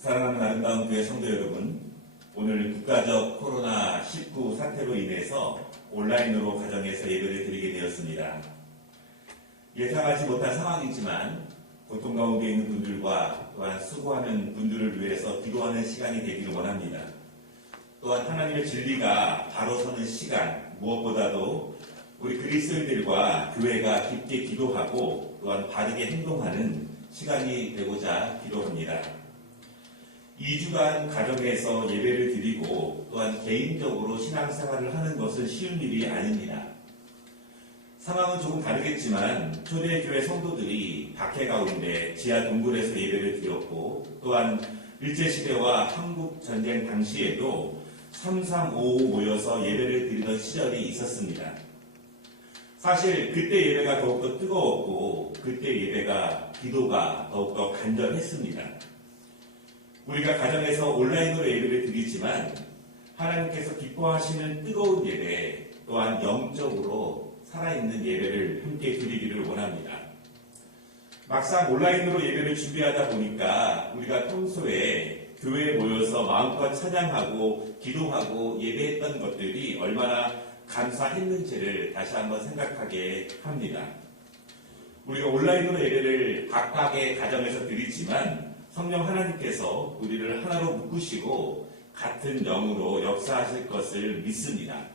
사랑하는 아름다운 교회 성도 여러분, 오늘 국가적 코로나19 사태로 인해서 온라인으로 가정에서 예배를 드리게 되었습니다. 예상하지 못한 상황이지만 고통 가운데 있는 분들과 또한 수고하는 분들을 위해서 기도하는 시간이 되기를 원합니다. 또한 하나님의 진리가 바로 서는 시간, 무엇보다도 우리 그리스도인들과 교회가 깊게 기도하고 또한 바르게 행동하는 시간이 되고자 기도합니다. 2주간 가정에서 예배를 드리고 또한 개인적으로 신앙생활을 하는 것은 쉬운 일이 아닙니다. 상황은 조금 다르겠지만 초대교회 성도들이 박해 가운데 지하 동굴에서 예배를 드렸고 또한 일제시대와 한국전쟁 당시에도 3355 모여서 예배를 드리던 시절이 있었습니다. 사실 그때 예배가 더욱더 뜨거웠고 그때 예배가 기도가 더욱더 간절했습니다. 우리가 가정에서 온라인으로 예배를 드리지만 하나님께서 기뻐하시는 뜨거운 예배 또한 영적으로 살아있는 예배를 함께 드리기를 원합니다. 막상 온라인으로 예배를 준비하다 보니까 우리가 평소에 교회에 모여서 마음껏 찬양하고 기도하고 예배했던 것들이 얼마나 감사했는지를 다시 한번 생각하게 합니다. 우리가 온라인으로 예배를 각각의 가정에서 드리지만 성령 하나님께서 우리를 하나로 묶으시고 같은 영으로 역사하실 것을 믿습니다.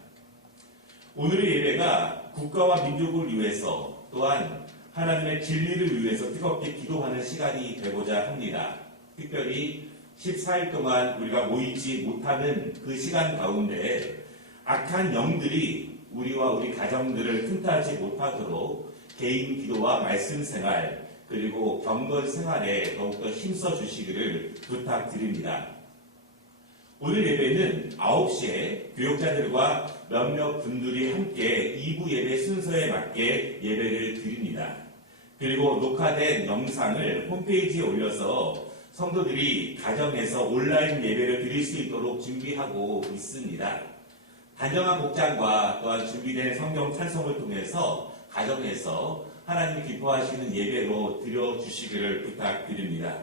오늘의 예배가 국가와 민족을 위해서 또한 하나님의 진리를 위해서 뜨겁게 기도하는 시간이 되고자 합니다. 특별히 14일 동안 우리가 모이지 못하는 그 시간 가운데 악한 영들이 우리와 우리 가정들을 틈타지 못하도록 개인 기도와 말씀 생활 그리고 경건 생활에 더욱더 힘써 주시기를 부탁드립니다. 오늘 예배는 9시에 교역자들과 몇몇 분들이 함께 2부 예배 순서에 맞게 예배를 드립니다. 그리고 녹화된 영상을 홈페이지에 올려서 성도들이 가정에서 온라인 예배를 드릴 수 있도록 준비하고 있습니다. 단정한 복장과 또한 준비된 성경 찬송을 통해서 가정에서 하나님 기뻐하시는 예배로 드려주시기를 부탁드립니다.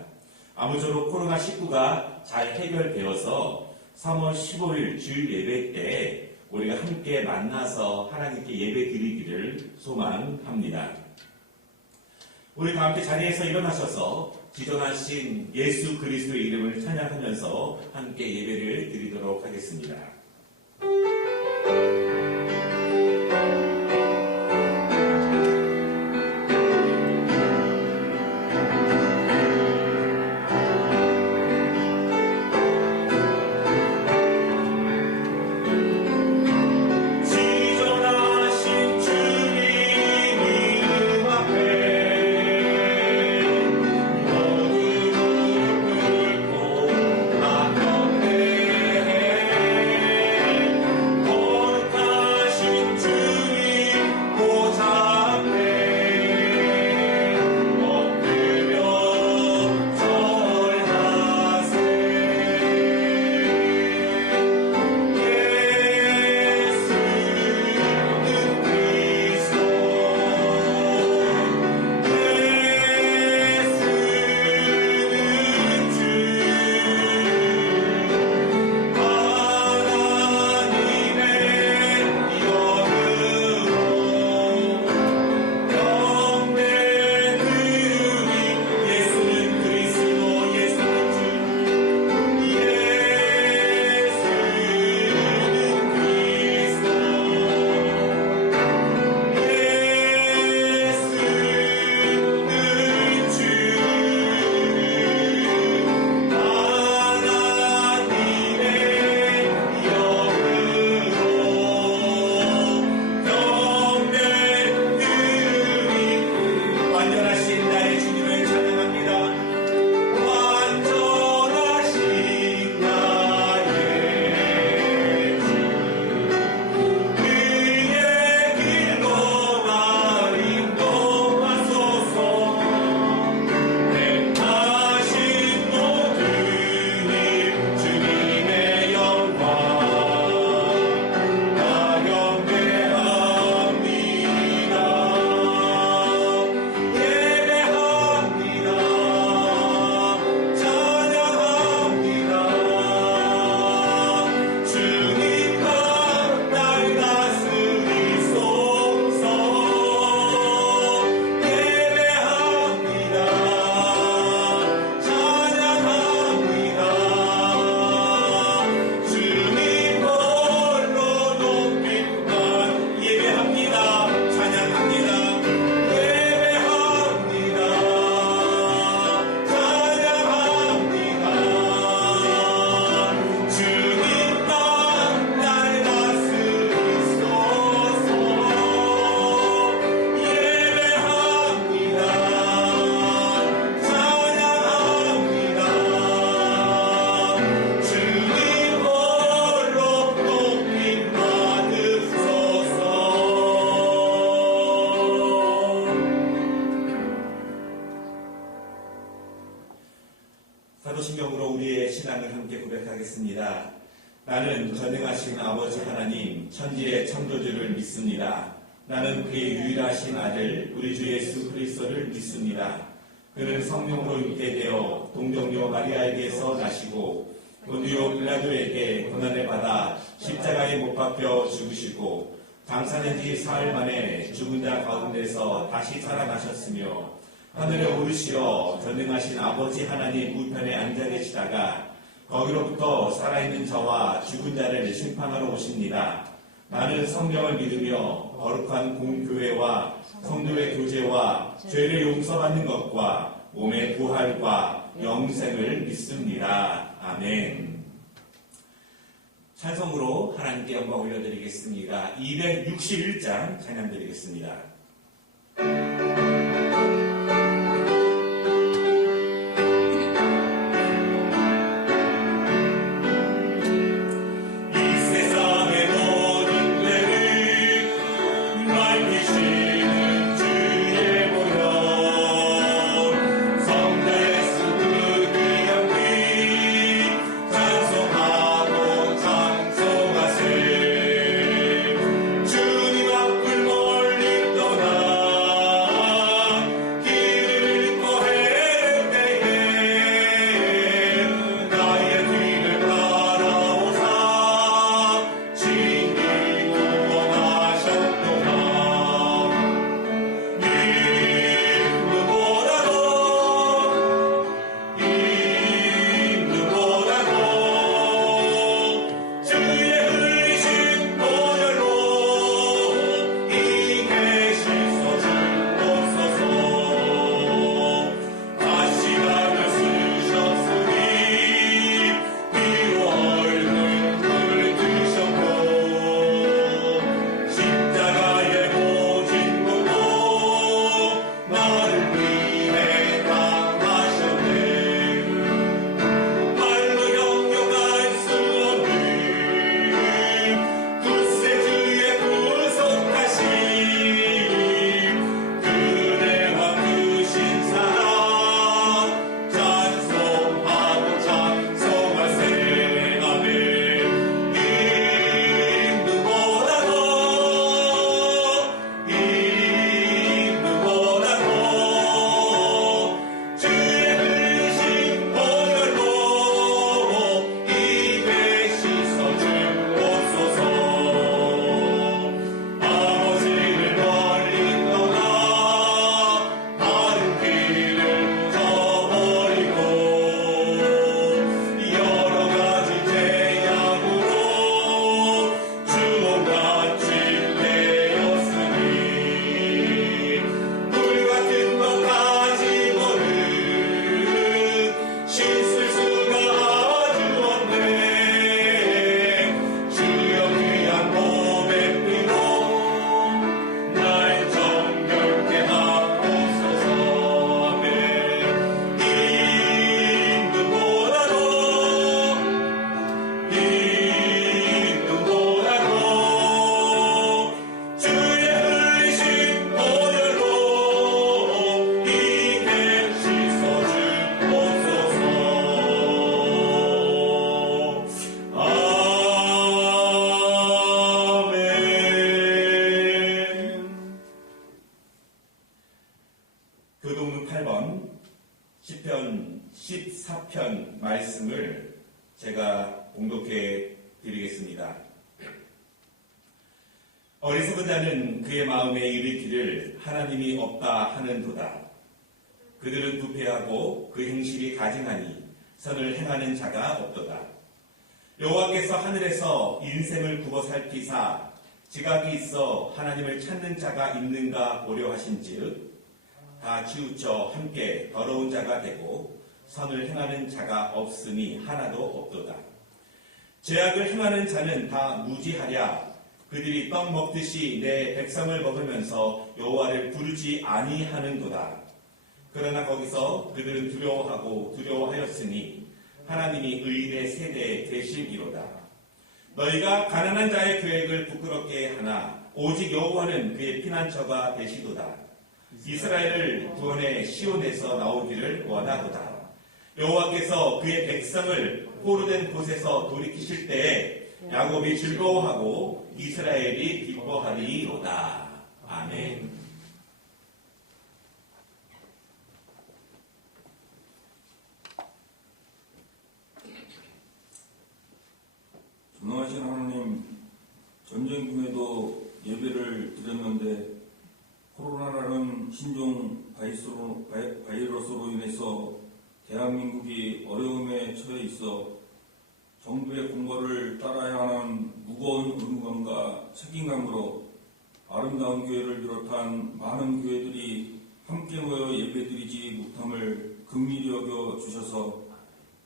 아무쪼록 코로나19가 잘 해결되어서 3월 15일 주일 예배 때 우리가 함께 만나서 하나님께 예배 드리기를 소망합니다. 우리 다 함께 자리에서 일어나셔서 지존하신 예수 그리스도의 이름을 찬양하면서 함께 예배를 드리도록 하겠습니다. 주 사도신경으로 우리의 신앙을 함께 고백하겠습니다. 나는 전능하신 아버지 하나님, 천지의 창조주를 믿습니다. 나는 그의 유일하신 아들, 우리 주 예수 그리스도를 믿습니다. 그는 성령으로 있게 되어 동정녀 마리아에게서 나시고 본디오 빌라도에게 고난을 받아 십자가에 못 박혀 죽으시고 장사된 지 사흘 만에 죽은 자 가운데서 다시 살아나셨으며 하늘에 오르시어 전능하신 아버지 하나님 우편에 앉아 계시다가 거기로부터 살아있는 자와 죽은 자를 심판하러 오십니다. 나는 성령을 믿으며 거룩한 공교회와 성도의 교제와 죄를 용서받는 것과 몸의 부활과 영생을 믿습니다. 아멘. 찬송으로 하나님께 영광 올려드리겠습니다. 261장 찬양드리겠습니다. 교동문 8번 시편 14편 말씀을 제가 봉독해 드리겠습니다. 어리석은 자는 그의 마음에 이르기를 하나님이 없다 하는도다. 그들은 부패하고 그 행실이 가증하니 선을 행하는 자가 없도다. 여호와께서 하늘에서 인생을 굽어 살피사 지각이 있어 하나님을 찾는 자가 있는가 보려 하신즉 다 치우쳐 함께 더러운 자가 되고 선을 행하는 자가 없으니 하나도 없도다. 죄악을 행하는 자는 다 무지하랴. 그들이 떡 먹듯이 내 백성을 먹으면서 여호와를 부르지 아니하는도다. 그러나 거기서 그들은 두려워하고 두려워하였으니 하나님이 의인의 세대에 되시리로다. 너희가 가난한 자의 계획을 부끄럽게 하나 오직 여호와는 그의 피난처가 되시도다. 이스라엘을 구원해 시온에서 나오기를 원하도다. 여호와께서 그의 백성을 포로된 곳에서 돌이키실 때에 야곱이 즐거워하고 이스라엘이 기뻐하리로다. 아멘. 전능하신 하나님, 전쟁 중에도 예배를 드렸는데 코로나라는 신종 바이러스로 인해서 대한민국이 어려움에 처해 있어 정부의 공고를 따라야 하는 무거운 의무감과 책임감으로 아름다운 교회를 비롯한 많은 교회들이 함께 모여 예배드리지 못함을 긍휼히 여겨 주셔서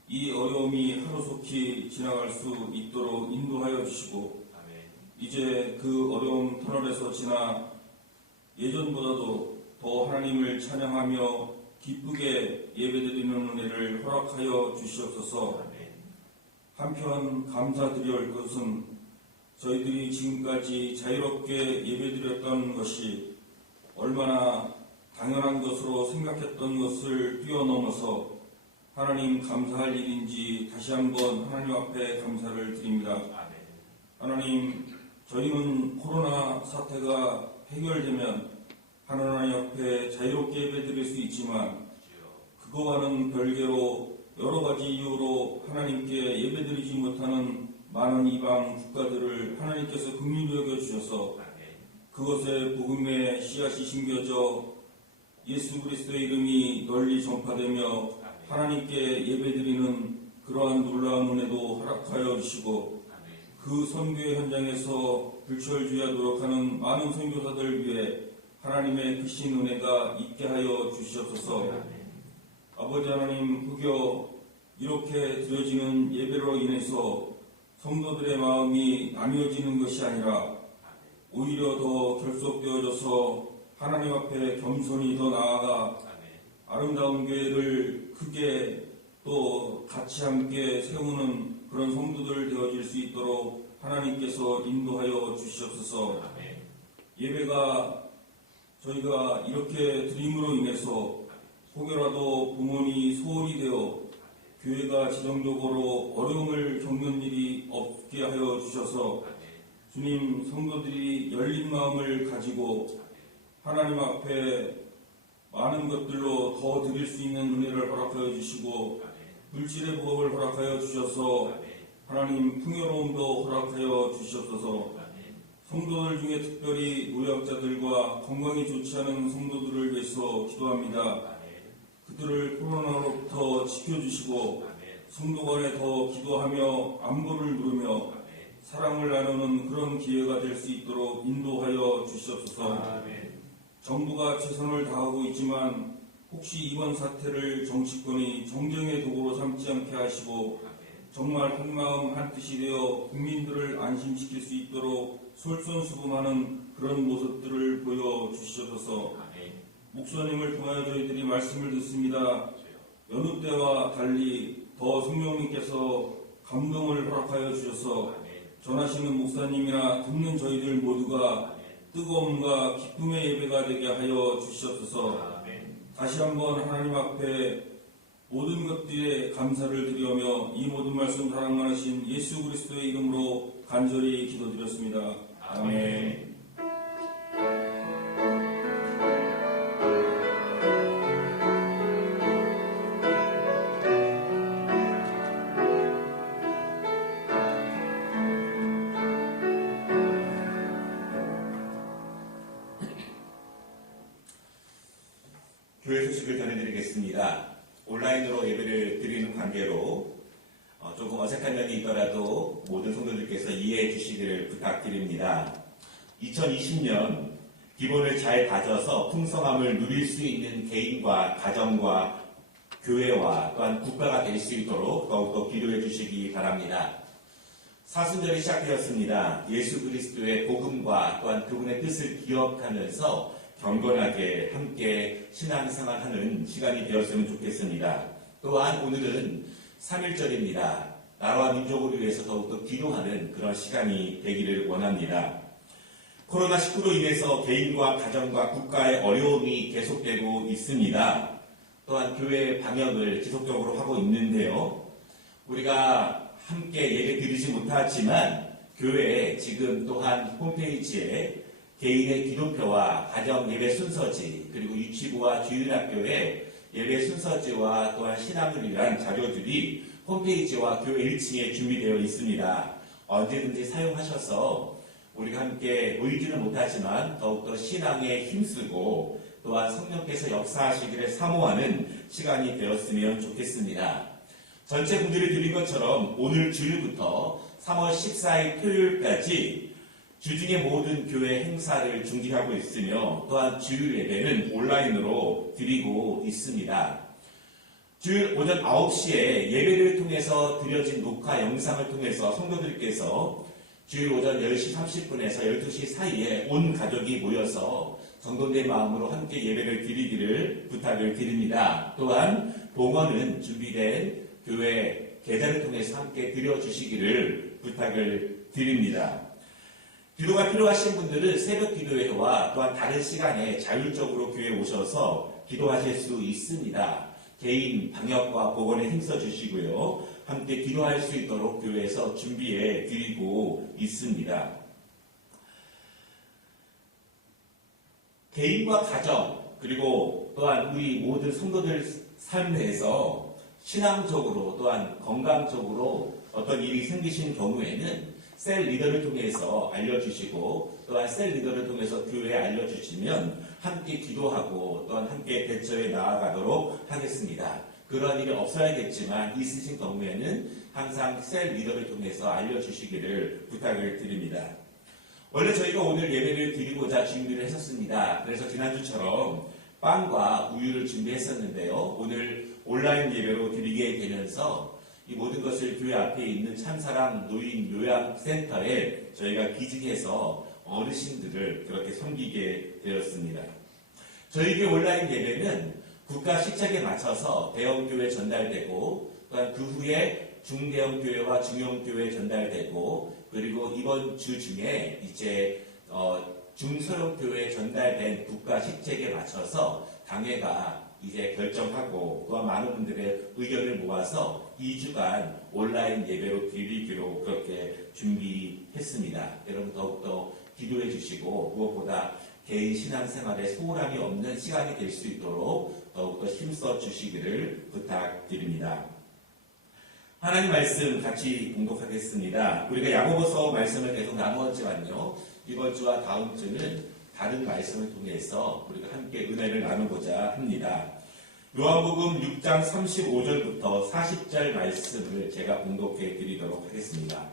이 어려움이 하루속히 지나갈 수 있도록 인도하여 주시고 이제 그 어려움 터널에서 지나 예전보다도 더 하나님을 찬양하며 기쁘게 예배드리는 은혜를 허락하여 주시옵소서. 한편 감사드릴 것은 저희들이 지금까지 자유롭게 예배드렸던 것이 얼마나 당연한 것으로 생각했던 것을 뛰어넘어서 하나님 감사할 일인지 다시 한번 하나님 앞에 감사를 드립니다. 하나님, 저희는 코로나 사태가 해결되면 하나님 앞에 자유롭게 예배드릴 수 있지만 그거와는 별개로 여러 가지 이유로 하나님께 예배드리지 못하는 많은 이방 국가들을 하나님께서 긍휼히 여겨 주셔서 그것에 복음의 씨앗이 심겨져 예수 그리스도의 이름이 널리 전파되며 하나님께 예배드리는 그러한 놀라운 은혜도 허락하여 주시고 그 선교의 현장에서 불철주야 노력하는 많은 선교사들 위해 하나님의 크신 은혜가 있게 하여 주시옵소서. 아버지 하나님, 혹여 이렇게 드려지는 예배로 인해서 성도들의 마음이 나뉘어지는 것이 아니라 오히려 더 결속되어져서 하나님 앞에 겸손히 더 나아가 아름다운 교회를 크게 또 같이 함께 세우는 그런 성도들 되어질 수 있도록 하나님께서 인도하여 주시옵소서. 예배가 저희가 이렇게 드림으로 인해서 혹여라도 부모니 소홀히 되어 교회가 지정적으로 어려움을 겪는 일이 없게 하여 주셔서 주님, 성도들이 열린 마음을 가지고 하나님 앞에 많은 것들로 더 드릴 수 있는 은혜를 허락하여 주시고 물질의 부업을 허락하여 주셔서 하나님 풍요로움도 허락하여 주시옵소서. 성도들 중에 특별히 노약자들과 건강이 좋지 않은 성도들을 위해서 기도합니다. 그들을 코로나로부터 지켜주시고 성도 간에 더 기도하며 안부를 누르며 사랑을 나누는 그런 기회가 될 수 있도록 인도하여 주시옵소서. 정부가 최선을 다하고 있지만 혹시 이번 사태를 정치권이 정쟁의 도구로 삼지 않게 하시고 정말 한마음 한뜻이 되어 국민들을 안심시킬 수 있도록 솔선수범하는 그런 모습들을 보여주시옵소서. 목사님을 통하여 저희들이 말씀을 듣습니다. 여느 때와 달리 더 성령님께서 감동을 허락하여 주셔서 전하시는 목사님이나 듣는 저희들 모두가 뜨거움과 기쁨의 예배가 되게 하여 주시옵소서. 다시 한번 하나님 앞에 모든 것들에 감사를 드리며 이 모든 말씀 사랑 많으신 예수 그리스도의 이름으로 간절히 기도드렸습니다. 아멘. 교회 소식을 전해드리겠습니다. 온라인으로 예배를 드리는 관계로 조금 어색한 면이 있더라도 모든 성도들께서 이해해 주시기를 부탁드립니다. 2020년 기본을 잘 다져서 풍성함을 누릴 수 있는 개인과 가정과 교회와 또한 국가가 될 수 있도록 더욱더 기도해 주시기 바랍니다. 사순절이 시작되었습니다. 예수 그리스도의 복음과 또한 그분의 뜻을 기억하면서 경건하게 함께 신앙생활하는 시간이 되었으면 좋겠습니다. 또한 오늘은 3.1절입니다. 나라와 민족을 위해서 더욱더 기도하는 그런 시간이 되기를 원합니다. 코로나19로 인해서 개인과 가정과 국가의 어려움이 계속되고 있습니다. 또한 교회 방역을 지속적으로 하고 있는데요. 우리가 함께 예배 드리지 못하지만 교회에 지금 또한 홈페이지에 개인의 기도표와 가정 예배 순서지, 그리고 유치부와 주일학교의 예배 순서지와 또한 신앙을 위한 자료들이 홈페이지와 교회 1층에 준비되어 있습니다. 언제든지 사용하셔서 우리가 함께 모이지는 못하지만 더욱더 신앙에 힘쓰고 또한 성령께서 역사하시기를 사모하는 시간이 되었으면 좋겠습니다. 전체 공지를 드린 것처럼 오늘 주일부터 3월 14일 토요일까지 주중의 모든 교회 행사를 중지하고 있으며 또한 주일 예배는 온라인으로 드리고 있습니다. 주일 오전 9시에 예배를 통해서 드려진 녹화 영상을 통해서 성도들께서 주일 오전 10시 30분에서 12시 사이에 온 가족이 모여서 정돈된 마음으로 함께 예배를 드리기를 부탁을 드립니다. 또한 봉헌은 준비된 교회 계좌를 통해서 함께 드려주시기를 부탁을 드립니다. 기도가 필요하신 분들은 새벽 기도회와 또한 다른 시간에 자율적으로 교회에 오셔서 기도하실 수 있습니다. 개인 방역과 보건에 힘써 주시고요. 함께 기도할 수 있도록 교회에서 준비해 드리고 있습니다. 개인과 가정 그리고 또한 우리 모든 성도들 삶에서 신앙적으로 또한 건강적으로 어떤 일이 생기신 경우에는 셀 리더를 통해서 알려주시고 또한 셀 리더를 통해서 교회에 알려주시면 함께 기도하고 또한 함께 대처해 나아가도록 하겠습니다. 그런 일이 없어야겠지만 있으신 경우에는 항상 셀 리더를 통해서 알려주시기를 부탁을 드립니다. 원래 저희가 오늘 예배를 드리고자 준비를 했었습니다. 그래서 지난주처럼 빵과 우유를 준비했었는데요. 오늘 온라인 예배로 드리게 되면서 이 모든 것을 교회 앞에 있는 참사랑 노인 요양센터에 저희가 기증해서 어르신들을 그렇게 섬기게 되었습니다. 저희 교회 온라인 예배는 국가 시책에 맞춰서 대형교회 전달되고 또한 그 후에 중대형교회와 중형교회 전달되고 그리고 이번 주 중에 이제 중소형교회에 전달된 국가 시책에 맞춰서 당회가 이제 결정하고 또한 많은 분들의 의견을 모아서 2주간 온라인 예배로 드리기로 그렇게 준비했습니다. 여러분 더욱더 기도해 주시고 무엇보다 개인 신앙생활에 소홀함이 없는 시간이 될 수 있도록 더욱더 힘써 주시기를 부탁드립니다. 하나님 말씀 같이 공독하겠습니다. 우리가 야고보서 말씀을 계속 나누었지만요. 이번 주와 다음 주는 다른 말씀을 통해서 우리가 함께 은혜를 나누고자 합니다. 요한복음 6장 35절부터 40절 말씀을 제가 공독해 드리도록 하겠습니다.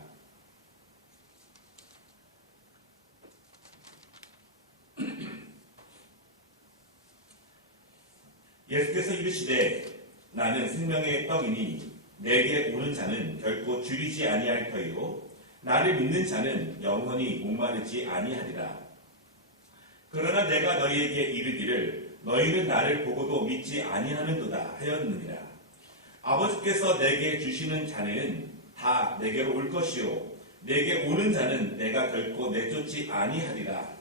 예수께서 이르시되 나는 생명의 떡이니 내게 오는 자는 결코 줄이지 아니할 터이요 나를 믿는 자는 영원히 목마르지 아니하리라. 그러나 내가 너희에게 이르기를 너희는 나를 보고도 믿지 아니하는도다 하였느니라. 아버지께서 내게 주시는 자는 다 내게로 올 것이요 내게 오는 자는 내가 결코 내쫓지 아니하리라.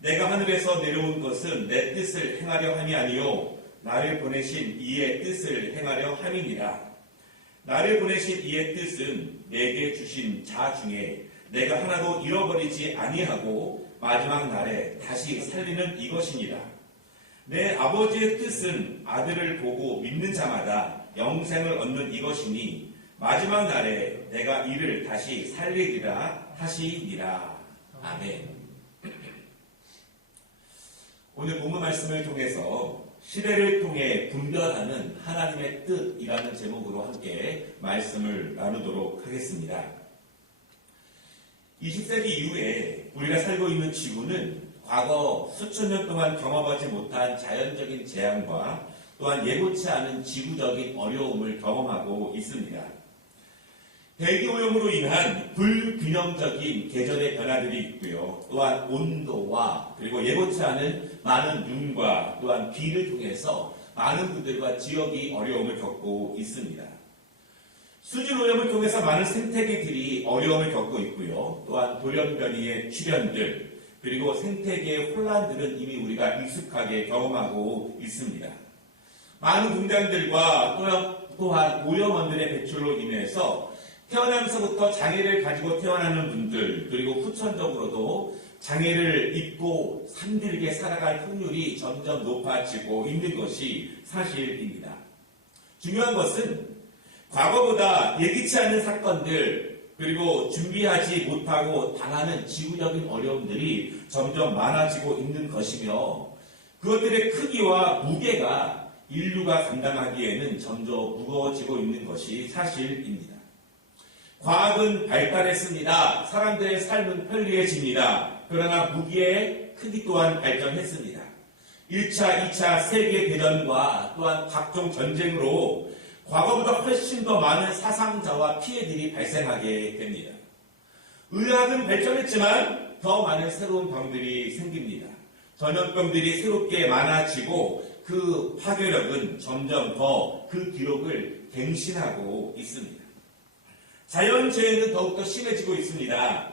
내가 하늘에서 내려온 것은 내 뜻을 행하려 함이 아니요 나를 보내신 이의 뜻을 행하려 함이니라. 나를 보내신 이의 뜻은 내게 주신 자 중에 내가 하나도 잃어버리지 아니하고 마지막 날에 다시 살리는 이것이니라. 내 아버지의 뜻은 아들을 보고 믿는 자마다 영생을 얻는 이것이니 마지막 날에 내가 이를 다시 살리리라 하시니라. 아멘. 오늘 본문 말씀을 통해서 시대를 통해 분별하는 하나님의 뜻이라는 제목으로 함께 말씀을 나누도록 하겠습니다. 20세기 이후에 우리가 살고 있는 지구는 과거 수천 년 동안 경험하지 못한 자연적인 재앙과 또한 예고치 않은 지구적인 어려움을 경험하고 있습니다. 대기오염으로 인한 불균형적인 계절의 변화들이 있고요. 또한 온도와 그리고 예고치 않은 많은 눈과 또한 비를 통해서 많은 분들과 지역이 어려움을 겪고 있습니다. 수질오염을 통해서 많은 생태계들이 어려움을 겪고 있고요. 또한 돌연변이의 출현들 그리고 생태계의 혼란들은 이미 우리가 익숙하게 경험하고 있습니다. 많은 공장들과 또한 오염원들의 배출로 인해서 태어나면서부터 장애를 가지고 태어나는 분들, 그리고 후천적으로도 장애를 입고 힘들게 살아갈 확률이 점점 높아지고 있는 것이 사실입니다. 중요한 것은 과거보다 예기치 않은 사건들, 그리고 준비하지 못하고 당하는 지구적인 어려움들이 점점 많아지고 있는 것이며, 그것들의 크기와 무게가 인류가 감당하기에는 점점 무거워지고 있는 것이 사실입니다. 과학은 발달했습니다. 사람들의 삶은 편리해집니다. 그러나 무기의 크기 또한 발전했습니다. 1차, 2차 세계대전과 또한 각종 전쟁으로 과거보다 훨씬 더 많은 사상자와 피해들이 발생하게 됩니다. 의학은 발전했지만 더 많은 새로운 병들이 생깁니다. 전염병들이 새롭게 많아지고 그 파괴력은 점점 더 그 기록을 갱신하고 있습니다. 자연재해는 더욱더 심해지고 있습니다.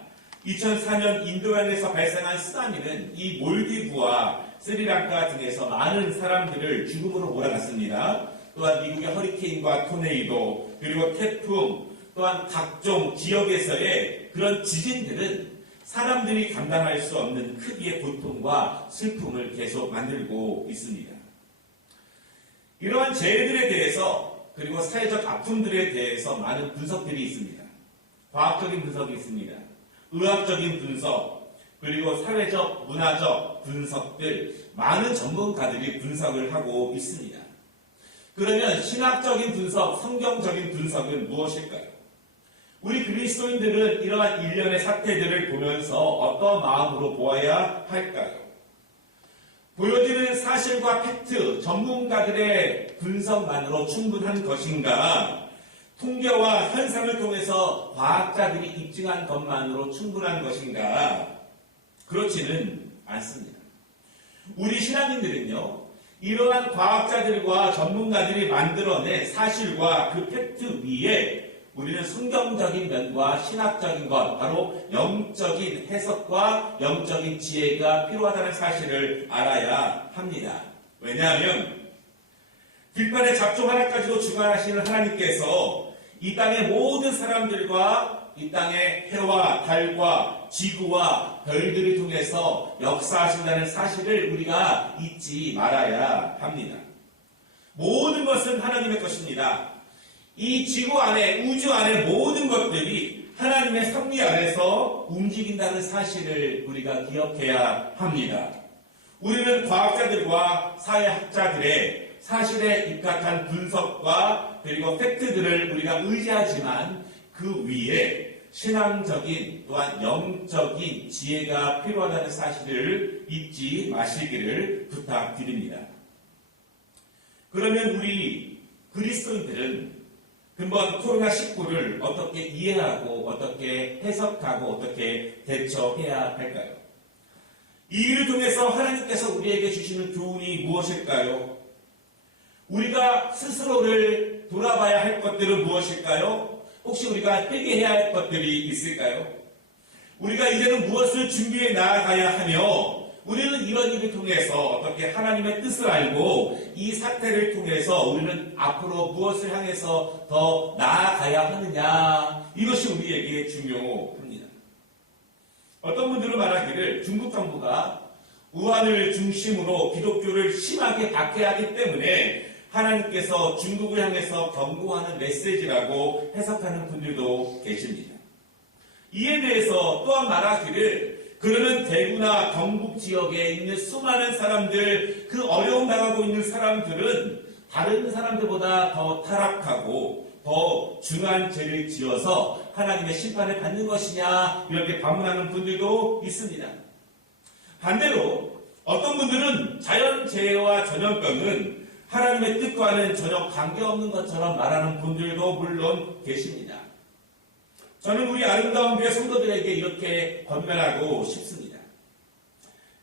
2004년 인도양에서 발생한 쓰나미는 이 몰디브와 스리랑카 등에서 많은 사람들을 죽음으로 몰아갔습니다. 또한 미국의 허리케인과 토네이도, 그리고 태풍, 또한 각종 지역에서의 그런 지진들은 사람들이 감당할 수 없는 크기의 고통과 슬픔을 계속 만들고 있습니다. 이러한 재해들에 대해서, 그리고 사회적 아픔들에 대해서 많은 분석들이 있습니다. 과학적인 분석이 있습니다. 의학적인 분석, 그리고 사회적, 문화적 분석들, 많은 전문가들이 분석을 하고 있습니다. 그러면 신학적인 분석, 성경적인 분석은 무엇일까요? 우리 그리스도인들은 이러한 일련의 사태들을 보면서 어떤 마음으로 보아야 할까요? 보여지는 사실과 팩트, 전문가들의 분석만으로 충분한 것인가? 통계와 현상을 통해서 과학자들이 입증한 것만으로 충분한 것인가? 그렇지는 않습니다. 우리 신앙인들은요, 이러한 과학자들과 전문가들이 만들어낸 사실과 그 팩트 위에 우리는 성경적인 면과 신학적인 것, 바로 영적인 해석과 영적인 지혜가 필요하다는 사실을 알아야 합니다. 왜냐하면 들판의 잡종 하나까지도 주관하시는 하나님께서 이 땅의 모든 사람들과 이 땅의 해와 달과 지구와 별들을 통해서 역사하신다는 사실을 우리가 잊지 말아야 합니다. 모든 것은 하나님의 것입니다. 이 지구 안에, 우주 안에 모든 것들이 하나님의 섭리 아래서 움직인다는 사실을 우리가 기억해야 합니다. 우리는 과학자들과 사회학자들의 사실에 입각한 분석과 그리고 팩트들을 우리가 의지하지만 그 위에 신앙적인 또한 영적인 지혜가 필요하다는 사실을 잊지 마시기를 부탁드립니다. 그러면 우리 그리스도인들은 근본 코로나19를 어떻게 이해하고 어떻게 해석하고 어떻게 대처해야 할까요? 이 일을 통해서 하나님께서 우리에게 주시는 교훈이 무엇일까요? 우리가 스스로를 돌아봐야 할 것들은 무엇일까요? 혹시 우리가 회개해야 할 것들이 있을까요? 우리가 이제는 무엇을 준비해 나아가야 하며 우리는 이런 일을 통해서 어떻게 하나님의 뜻을 알고 이 사태를 통해서 우리는 앞으로 무엇을 향해서 더 나아가야 하느냐, 이것이 우리에게 중요합니다. 어떤 분들은 말하기를 중국 정부가 우한을 중심으로 기독교를 심하게 박해하기 때문에 하나님께서 중국을 향해서 경고하는 메시지라고 해석하는 분들도 계십니다. 이에 대해서 또한 말하기를 그러면 대구나 경북 지역에 있는 수많은 사람들, 그 어려움 당하고 있는 사람들은 다른 사람들보다 더 타락하고 더 중한 죄를 지어서 하나님의 심판을 받는 것이냐, 이렇게 반문하는 분들도 있습니다. 반대로 어떤 분들은 자연재해와 전염병은 하나님의 뜻과는 전혀 관계없는 것처럼 말하는 분들도 물론 계십니다. 저는 우리 아름다운 교회 성도들에게 이렇게 권면하고 싶습니다.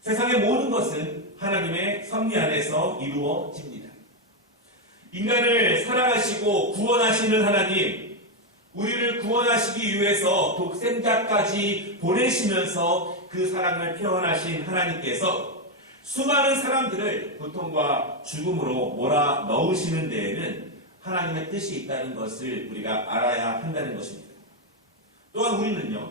세상의 모든 것은 하나님의 섭리 안에서 이루어집니다. 인간을 사랑하시고 구원하시는 하나님, 우리를 구원하시기 위해서 독생자까지 보내시면서 그 사랑을 표현하신 하나님께서 수많은 사람들을 고통과 죽음으로 몰아 넣으시는 데에는 하나님의 뜻이 있다는 것을 우리가 알아야 한다는 것입니다. 또한 우리는요,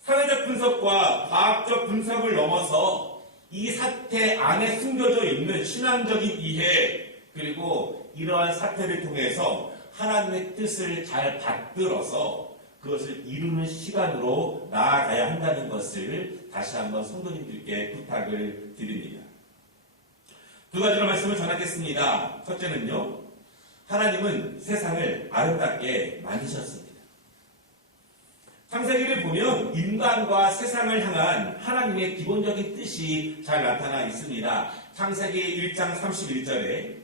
사회적 분석과 과학적 분석을 넘어서 이 사태 안에 숨겨져 있는 신앙적인 이해, 그리고 이러한 사태를 통해서 하나님의 뜻을 잘 받들어서 그것을 이루는 시간으로 나아가야 한다는 것을 다시 한번 성도님들께 부탁을 드립니다. 두 가지로 말씀을 전하겠습니다. 첫째는요, 하나님은 세상을 아름답게 만드셨습니다. 창세기를 보면 인간과 세상을 향한 하나님의 기본적인 뜻이 잘 나타나 있습니다. 창세기 1장 31절에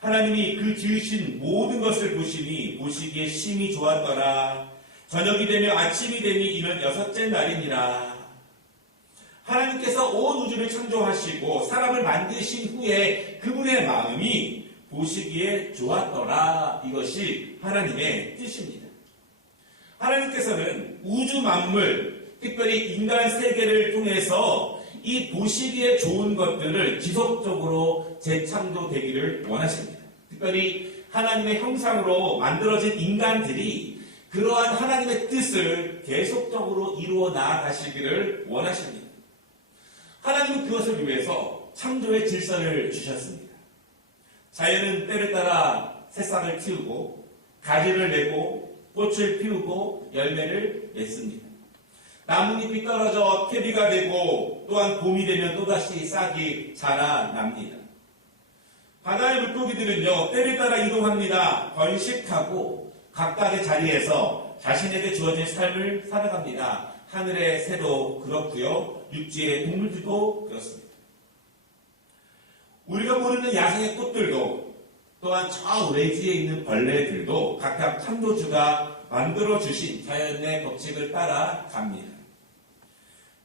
하나님이 그 지으신 모든 것을 보시니 보시기에 심히 좋았더라. 저녁이 되며 아침이 되니 이는 여섯째 날이니라. 하나님께서 온 우주를 창조하시고 사람을 만드신 후에 그분의 마음이 보시기에 좋았더라. 이것이 하나님의 뜻입니다. 하나님께서는 우주 만물, 특별히 인간 세계를 통해서 이 보시기에 좋은 것들을 지속적으로 재창조되기를 원하십니다. 특별히 하나님의 형상으로 만들어진 인간들이 그러한 하나님의 뜻을 계속적으로 이루어 나아가시기를 원하십니다. 하나님은 그것을 위해서 창조의 질서를 주셨습니다. 자연은 때를 따라 새싹을 틔우고 가지를 내고 꽃을 피우고 열매를 맺습니다. 나뭇잎이 떨어져 퇴비가 되고 또한 봄이 되면 또다시 싹이 자라납니다. 바다의 물고기들은요, 때를 따라 이동합니다. 번식하고 각각의 자리에서 자신에게 주어진 삶을 살아갑니다. 하늘의 새도 그렇고요, 육지의 동물들도 그렇습니다. 우리가 모르는 야생의 꽃들도 또한 저 외지에 있는 벌레들도 각각 창조주가 만들어주신 자연의 법칙을 따라 갑니다.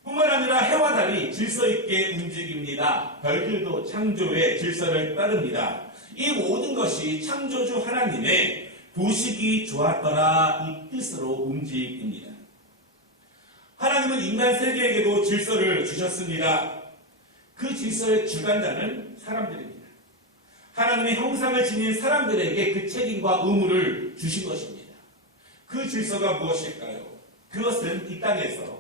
뿐만 아니라 해와 달이 질서 있게 움직입니다. 별들도 창조의 질서를 따릅니다. 이 모든 것이 창조주 하나님의 보시기 좋았더라 이 뜻으로 움직입니다. 하나님은 인간 세계에게도 질서를 주셨습니다. 그 질서의 주관자는 사람들입니다. 하나님의 형상을 지닌 사람들에게 그 책임과 의무를 주신 것입니다. 그 질서가 무엇일까요? 그것은 이 땅에서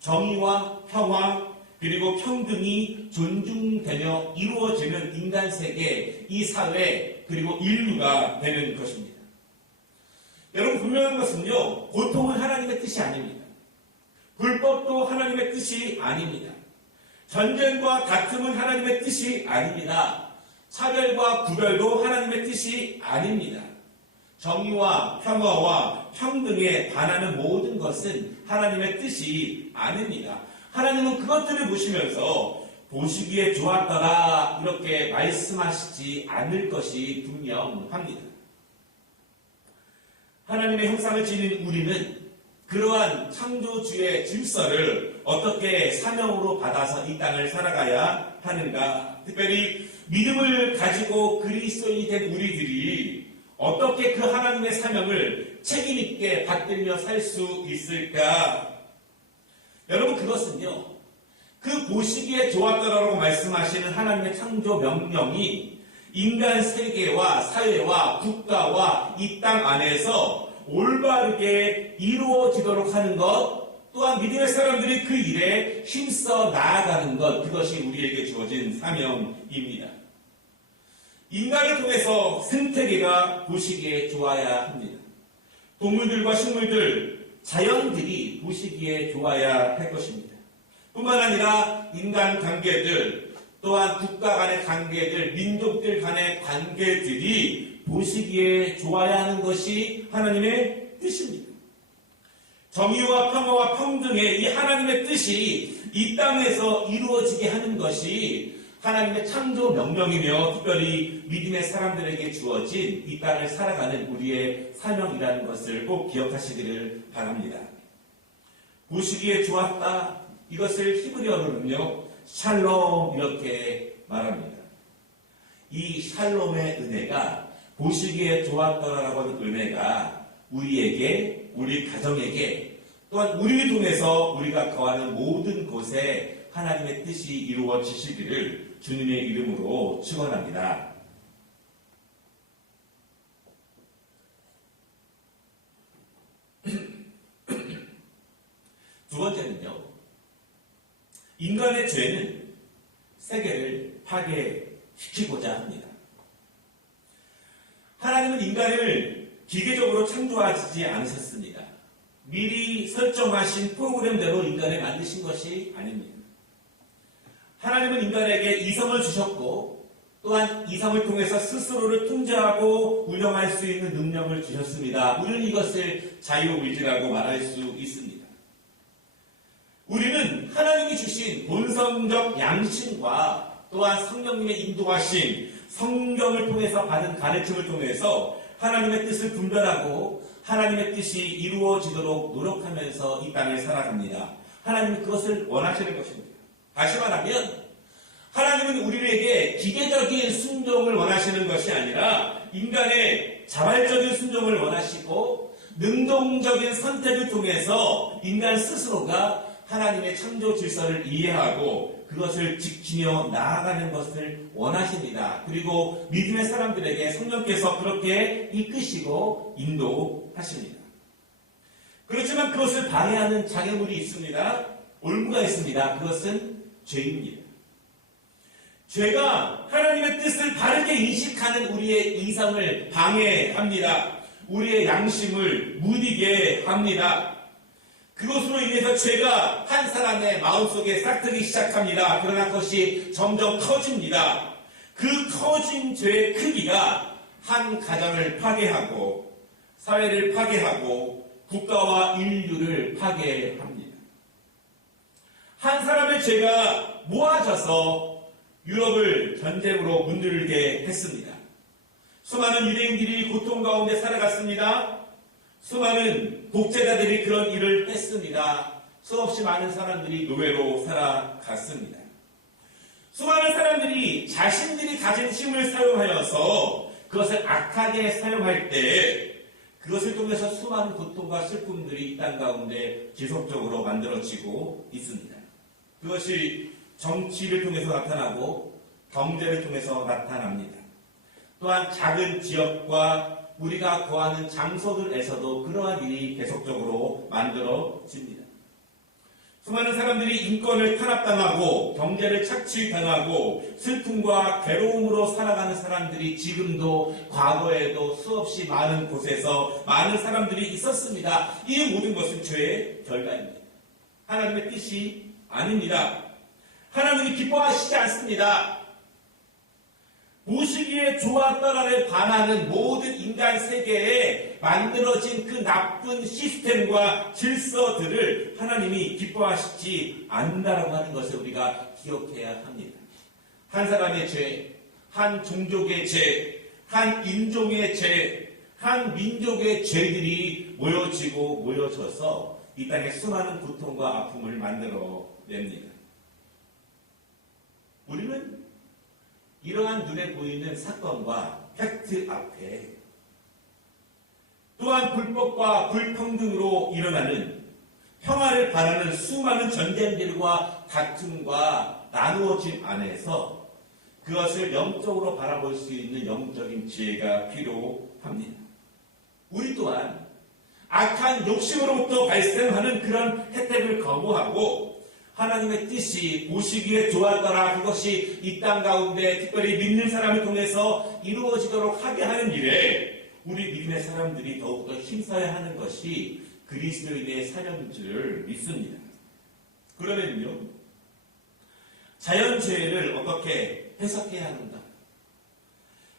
정의와 평화 그리고 평등이 존중되며 이루어지는 인간 세계, 이 사회 그리고 인류가 되는 것입니다. 여러분, 분명한 것은요, 고통은 하나님의 뜻이 아닙니다. 불법도 하나님의 뜻이 아닙니다. 전쟁과 다툼은 하나님의 뜻이 아닙니다. 차별과 구별도 하나님의 뜻이 아닙니다. 정의와 평화와 평등에 반하는 모든 것은 하나님의 뜻이 아닙니다. 하나님은 그것들을 보시면서 보시기에 좋았더라 이렇게 말씀하시지 않을 것이 분명합니다. 하나님의 형상을 지닌 우리는 그러한 창조주의 질서를 어떻게 사명으로 받아서 이 땅을 살아가야 하는가? 특별히 믿음을 가지고 그리스도인이 된 우리들이 어떻게 그 하나님의 사명을 책임있게 받들며 살 수 있을까? 여러분, 그것은요, 그 보시기에 좋았더라라고 말씀하시는 하나님의 창조 명령이 인간 세계와 사회와 국가와 이 땅 안에서 올바르게 이루어지도록 하는 것, 또한 믿음의 사람들이 그 일에 힘써 나아가는 것, 그것이 우리에게 주어진 사명입니다. 인간을 통해서 생태계가 보시기에 좋아야 합니다. 동물들과 식물들, 자연들이 보시기에 좋아야 할 것입니다. 뿐만 아니라 인간 관계들, 또한 국가 간의 관계들, 민족들 간의 관계들이 보시기에 좋아야 하는 것이 하나님의 뜻입니다. 정의와 평화와 평등의 이 하나님의 뜻이 이 땅에서 이루어지게 하는 것이 하나님의 창조 명령이며 특별히 믿음의 사람들에게 주어진 이 땅을 살아가는 우리의 사명이라는 것을 꼭 기억하시기를 바랍니다. 보시기에 좋았다. 이것을 히브리어로는요, 샬롬 이렇게 말합니다. 이 샬롬의 은혜가 보시기에 좋았더라라고 하는 은혜가 우리에게, 우리 가정에게 또한 우리를 통해서 우리가 거하는 모든 곳에 하나님의 뜻이 이루어지시기를 주님의 이름으로 축원합니다. 두 번째는요, 인간의 죄는 세계를 파괴시키고자 합니다. 하나님은 인간을 기계적으로 창조하지 않으셨습니다. 미리 설정하신 프로그램대로 인간을 만드신 것이 아닙니다. 하나님은 인간에게 이성을 주셨고 또한 이성을 통해서 스스로를 통제하고 운영할 수 있는 능력을 주셨습니다. 우리는 이것을 자유의지라고 말할 수 있습니다. 우리는 하나님이 주신 본성적 양심과 또한 성령님의 인도하심, 성경을 통해서 받은 가르침을 통해서 하나님의 뜻을 분별하고 하나님의 뜻이 이루어지도록 노력하면서 이 땅을 살아갑니다. 하나님은 그것을 원하시는 것입니다. 다시 말하면 하나님은 우리에게 기계적인 순종을 원하시는 것이 아니라 인간의 자발적인 순종을 원하시고 능동적인 선택을 통해서 인간 스스로가 하나님의 창조 질서를 이해하고 그것을 지키며 나아가는 것을 원하십니다. 그리고 믿음의 사람들에게 성령께서 그렇게 이끄시고 인도하십니다. 그렇지만 그것을 방해하는 장애물이 있습니다. 올무가 있습니다. 그것은 죄입니다. 죄가 하나님의 뜻을 바르게 인식하는 우리의 이성을 방해합니다. 우리의 양심을 무디게 합니다. 그것으로 인해서 죄가 한 사람의 마음속에 싹트기 시작합니다. 그러나 그것이 점점 커집니다. 그 커진 죄의 크기가 한 가정을 파괴하고 사회를 파괴하고 국가와 인류를 파괴합니다. 한 사람의 죄가 모아져서 유럽을 전쟁으로 문들게 했습니다. 수많은 유대인들이 고통 가운데 살아갔습니다. 수많은 독재자들이 그런 일을 했습니다. 수없이 많은 사람들이 노예로 살아갔습니다. 수많은 사람들이 자신들이 가진 힘을 사용하여서 그것을 악하게 사용할 때 그것을 통해서 수많은 고통과 슬픔들이 이 땅 가운데 지속적으로 만들어지고 있습니다. 그것이 정치를 통해서 나타나고 경제를 통해서 나타납니다. 또한 작은 지역과 우리가 거하는 장소들에서도 그러한 일이 계속적으로 만들어집니다. 수많은 사람들이 인권을 탄압당하고 경제를 착취당하고 슬픔과 괴로움으로 살아가는 사람들이 지금도 과거에도 수없이 많은 곳에서 많은 사람들이 있었습니다. 이 모든 것은 죄의 결과입니다. 하나님의 뜻이 아닙니다. 하나님이 기뻐하시지 않습니다. 보시기에 좋았다라를 반하는 모든 인간 세계에 만들어진 그 나쁜 시스템과 질서들을 하나님이 기뻐하시지 않는다라고 하는 것을 우리가 기억해야 합니다. 한 사람의 죄, 한 종족의 죄, 한 인종의 죄, 한 민족의 죄들이 모여지고 모여져서 이 땅에 수많은 고통과 아픔을 만들어냅니다. 우리는 이러한 눈에 보이는 사건과 팩트 앞에 또한 불법과 불평등으로 일어나는 평화를 바라는 수많은 전쟁들과 다툼과 나누어짐 안에서 그것을 영적으로 바라볼 수 있는 영적인 지혜가 필요합니다. 우리 또한 악한 욕심으로부터 발생하는 그런 혜택을 거부하고 하나님의 뜻이 보시기에 좋았더라 그것이 이 땅 가운데 특별히 믿는 사람을 통해서 이루어지도록 하게 하는 일에 우리 믿음의 사람들이 더욱더 힘써야 하는 것이 그리스도인의 사명인 줄 믿습니다. 그러면요, 자연재해를 어떻게 해석해야 하는가?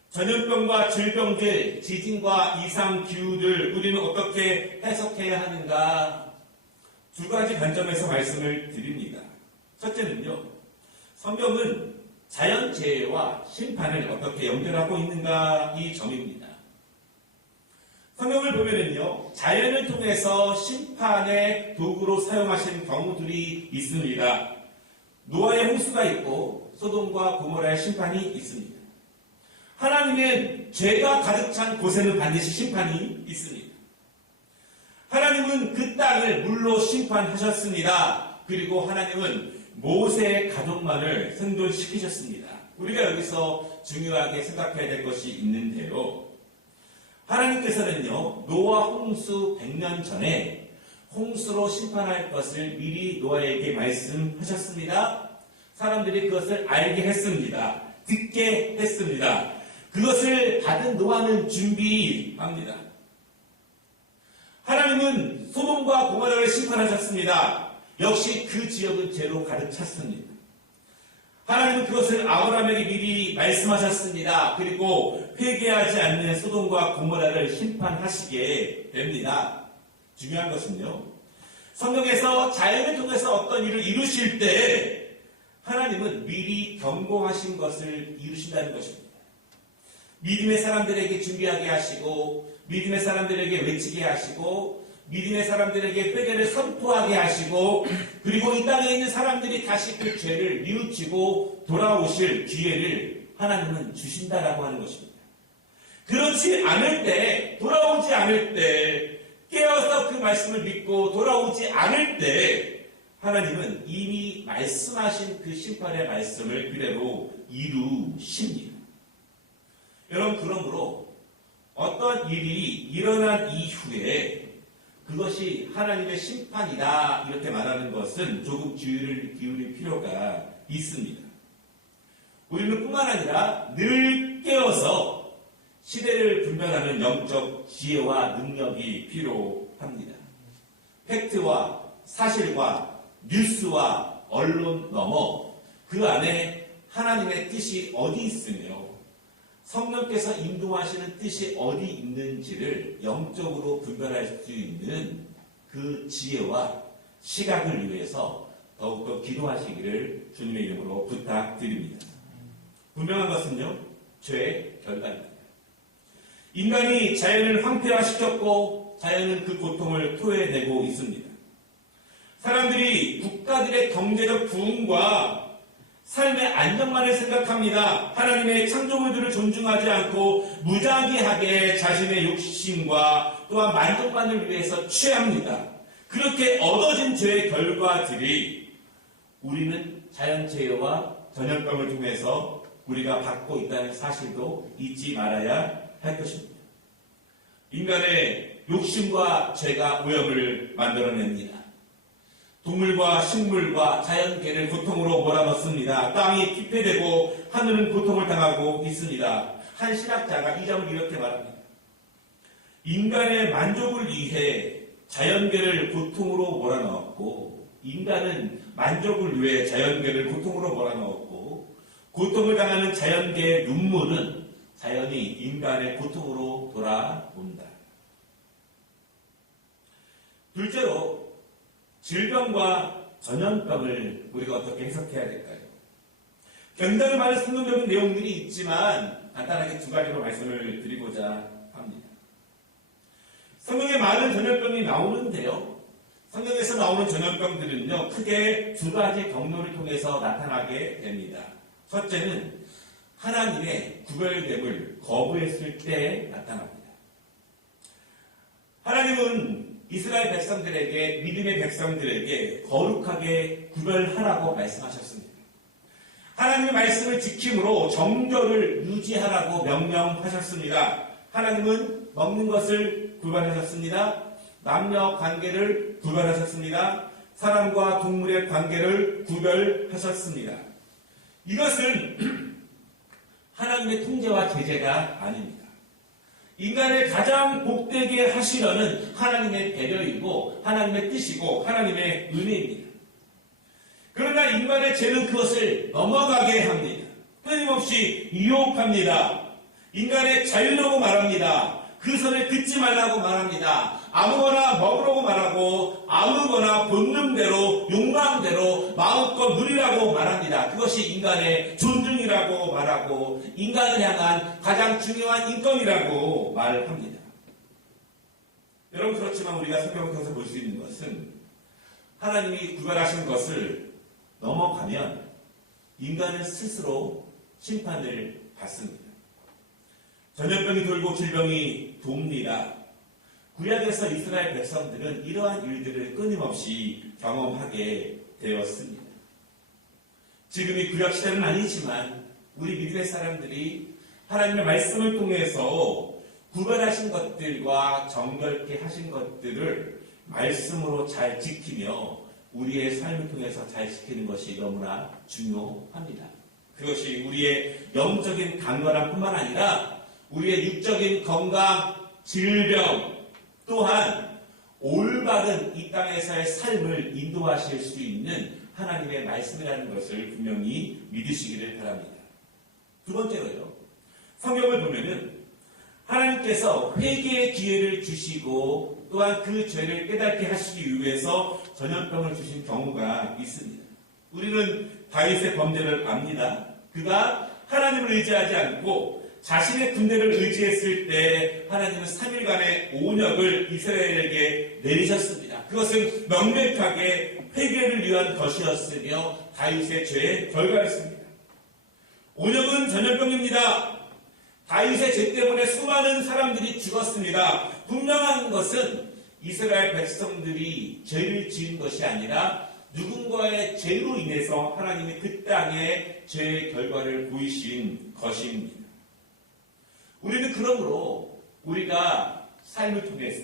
전염병과 질병들, 지진과 이상기후들 우리는 어떻게 해석해야 하는가? 두 가지 관점에서 말씀을 드립니다. 첫째는요, 성경은 자연재해와 심판을 어떻게 연결하고 있는가 이 점입니다. 성경을 보면은요, 자연을 통해서 심판의 도구로 사용하신 경우들이 있습니다. 노아의 홍수가 있고 소돔과 고모라의 심판이 있습니다. 하나님은 죄가 가득 찬 곳에는 반드시 심판이 있습니다. 하나님은 그 땅을 물로 심판하셨습니다. 그리고 하나님은 모세의 가족만을 생존시키셨습니다. 우리가 여기서 중요하게 생각해야 될 것이 있는데요. 하나님께서는요, 노아 홍수 100년 전에 홍수로 심판할 것을 미리 노아에게 말씀하셨습니다. 사람들이 그것을 알게 했습니다. 듣게 했습니다. 그것을 받은 노아는 준비합니다. 하나님은 소돔과 고모라를 심판하셨습니다. 역시 그 지역은 죄로 가득 찼습니다. 하나님은 그것을 아브라함에게 미리 말씀하셨습니다. 그리고 회개하지 않는 소돔과 고모라를 심판하시게 됩니다. 중요한 것은요, 성경에서 자연을 통해서 어떤 일을 이루실 때 하나님은 미리 경고하신 것을 이루신다는 것입니다. 믿음의 사람들에게 준비하게 하시고, 믿음의 사람들에게 외치게 하시고, 믿음의 사람들에게 회개를 선포하게 하시고, 그리고 이 땅에 있는 사람들이 다시 그 죄를 뉘우치고 돌아오실 기회를 하나님은 주신다라고 하는 것입니다. 그렇지 않을 때, 돌아오지 않을 때, 깨어서 그 말씀을 믿고 돌아오지 않을 때 하나님은 이미 말씀하신 그 심판의 말씀을 그대로 이루십니다. 여러분, 그러므로 어떤 일이 일어난 이후에 그것이 하나님의 심판이다 이렇게 말하는 것은 조금 주의를 기울일 필요가 있습니다. 우리는 뿐만 아니라 늘 깨어서 시대를 분별하는 영적 지혜와 능력이 필요합니다. 팩트와 사실과 뉴스와 언론 넘어 그 안에 하나님의 뜻이 어디 있으며 성령께서 인도하시는 뜻이 어디 있는지를 영적으로 분별할 수 있는 그 지혜와 시각을 위해서 더욱더 기도하시기를 주님의 이름으로 부탁드립니다. 분명한 것은요, 죄의 결과입니다. 인간이 자연을 황폐화시켰고 자연은 그 고통을 토해내고 있습니다. 사람들이 국가들의 경제적 부흥과 삶의 안정만을 생각합니다. 하나님의 창조물들을 존중하지 않고 무작위하게 자신의 욕심과 또한 만족만을 위해서 취합니다. 그렇게 얻어진 죄의 결과들이 우리는 자연재해와 전염병을 통해서 우리가 받고 있다는 사실도 잊지 말아야 할 것입니다. 인간의 욕심과 죄가 오염을 만들어냅니다. 동물과 식물과 자연계를 고통으로 몰아넣습니다. 땅이 피폐되고 하늘은 고통을 당하고 있습니다. 한 신학자가 이 점을 이렇게 말합니다. 인간의 만족을 위해 자연계를 고통으로 몰아넣었고, 인간은 만족을 위해 자연계를 고통으로 몰아넣었고, 고통을 당하는 자연계의 눈물은 자연이 인간의 고통으로 돌아온다. 둘째로, 질병과 전염병을 우리가 어떻게 해석해야 될까요? 굉장히 많은 성경적인 내용들이 있지만 간단하게 두 가지로 말씀을 드리고자 합니다. 성경에 많은 전염병이 나오는데요. 성경에서 나오는 전염병들은요, 크게 두 가지 경로를 통해서 나타나게 됩니다. 첫째는 하나님의 구별됨을 거부했을 때 나타납니다. 하나님은 이스라엘 백성들에게, 믿음의 백성들에게 거룩하게 구별하라고 말씀하셨습니다. 하나님의 말씀을 지킴으로 정결을 유지하라고 명령하셨습니다. 하나님은 먹는 것을 구별하셨습니다. 남녀 관계를 구별하셨습니다. 사람과 동물의 관계를 구별하셨습니다. 이것은 하나님의 통제와 제재가 아닙니다. 인간을 가장 복되게 하시려는 하나님의 배려이고 하나님의 뜻이고 하나님의 은혜입니다. 그러나 인간의 죄는 그것을 넘어가게 합니다. 끊임없이 유혹합니다. 인간의 자유라고 말합니다. 그 선을 듣지 말라고 말합니다. 아무거나 먹으라고 말하고 아무거나 본능대로 욕망대로 마음껏 누리라고 말합니다. 그것이 인간의 존중이라고 말하고 인간을 향한 가장 중요한 인권이라고 말을 합니다. 여러분, 그렇지만 우리가 성경을 통해서 볼 수 있는 것은 하나님이 구별하신 것을 넘어가면 인간은 스스로 심판을 받습니다. 전염병이 돌고 질병이 돕니다. 구약에서 이스라엘 백성들은 이러한 일들을 끊임없이 경험하게 되었습니다. 지금이 구약시대는 아니지만 우리 믿음의 사람들이 하나님의 말씀을 통해서 구별하신 것들과 정결케 하신 것들을 말씀으로 잘 지키며 우리의 삶을 통해서 잘 지키는 것이 너무나 중요합니다. 그것이 우리의 영적인 강건함뿐만 아니라 우리의 육적인 건강, 질병 또한 올바른 이 땅에서의 삶을 인도하실 수 있는 하나님의 말씀이라는 것을 분명히 믿으시기를 바랍니다. 두 번째로요. 성경을 보면은 하나님께서 회개의 기회를 주시고 또한 그 죄를 깨닫게 하시기 위해서 전염병을 주신 경우가 있습니다. 우리는 다윗의 범죄를 압니다. 그가 하나님을 의지하지 않고 자신의 군대를 의지했을 때 하나님은 3일간의 온역을 이스라엘에게 내리셨습니다. 그것은 명백하게 회개를 위한 것이었으며 다윗의 죄의 결과였습니다. 온역은 전염병입니다. 다윗의 죄 때문에 수많은 사람들이 죽었습니다. 분명한 것은 이스라엘 백성들이 죄를 지은 것이 아니라 누군가의 죄로 인해서 하나님이 그 땅에 죄의 결과를 보이신 것입니다. 우리는 그러므로 우리가 삶을 통해서